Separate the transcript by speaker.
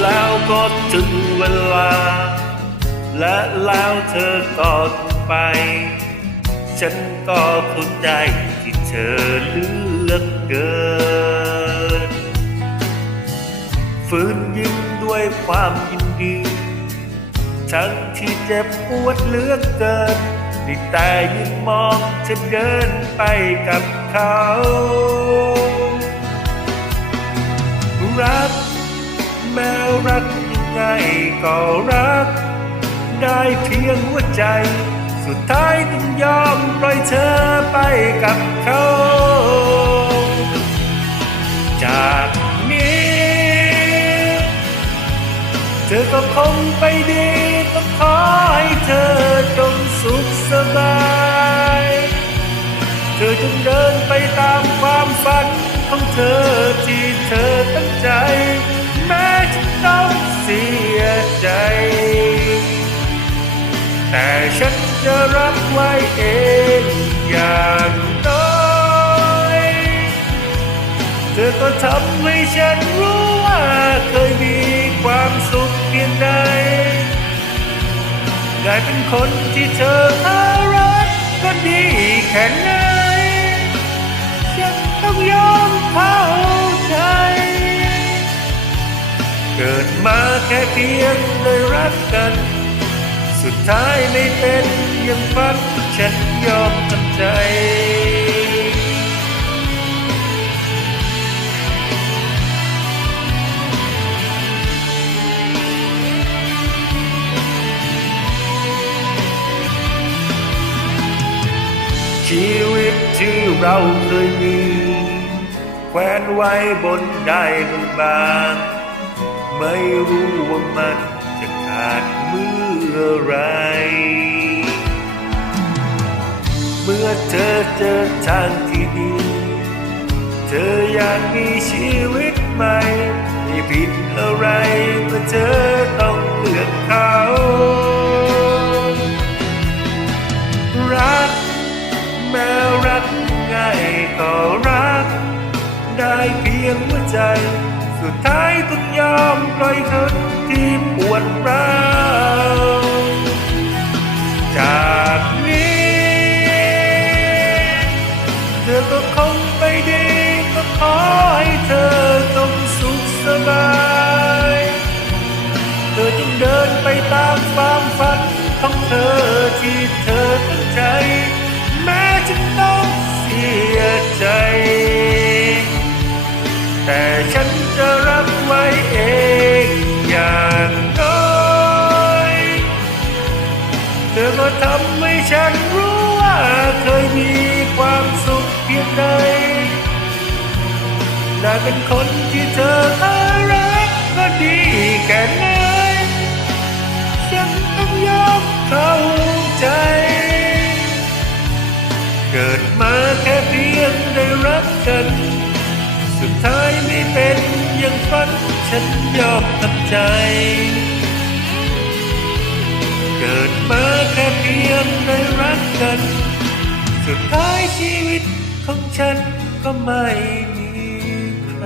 Speaker 1: และแล้วก็ถึงเวลา และแล้วเธอก็ไป ฉันก็เข้าใจที่เธอเลือกเกินฝืนยิ้มด้วยความยินดี ทั้งที่เจ็บปวดเลือกเกินได้แต่ยืนมองเธอเดินไปกับเขารัก ไงก็รัก ได้เพียงหัวใจ สุดท้ายต้องยอมปล่อยเธอไปกับเขา จากนี้ เธอก็คงไปดีก็ขอให้เธอจงสุขสบาย เธอจงเดินไปตามความฝันของเธอที่เธอตั้งใจ ใจ แต่ฉันจะรับไว้เองอย่างน้อยเธอก็ทำให้ฉันรู้ว่าเคยมีความสุขเพียงใดได้เป็นคนที่เธอรักก็ดีแค่ไหนฉันต้องยอมเข้า แค่เพียงได้รักกัน สุดท้ายไม่เป็นอยังฝันฉันยอมทำใจ ชีวิตที่เราเคยมี แขวนไว้บนได้บาง ไม่รู้ว่ามันจะขาดเมื่อไร เมื่อเธอเจอทางที่ดี เธออยากมีชีวิตใหม่ไม่ผิดอะไรเมื่อเธอต้องเลือกเขารักแม้รักง่ายก็รัก ได้เพียงหัวใจ สุดท้ายต้องยอมปล่อยคนที่ปวดร้าวจากนี้ เธอก็คงไปดีก็ขอให้เธอจงสุขสบาย เธอจงเดินไปตามความฝันของเธอที่เธอตั้งใจ อทำให้ฉันรู้ว่าเคยมีความสุขเพียงใดได้เป็นคนที่เธอรักก็ดีแค่ไหนฉันต้องยอมเข้าใจ เกิดมาแค่เพียงได้รักกัน สุดท้ายไม่เป็นอย่างฝันฉันยอมทำใจ เกิดมาแค่เพียงได้รักกัน สุดท้ายชีวิตของฉันก็ไม่มีใคร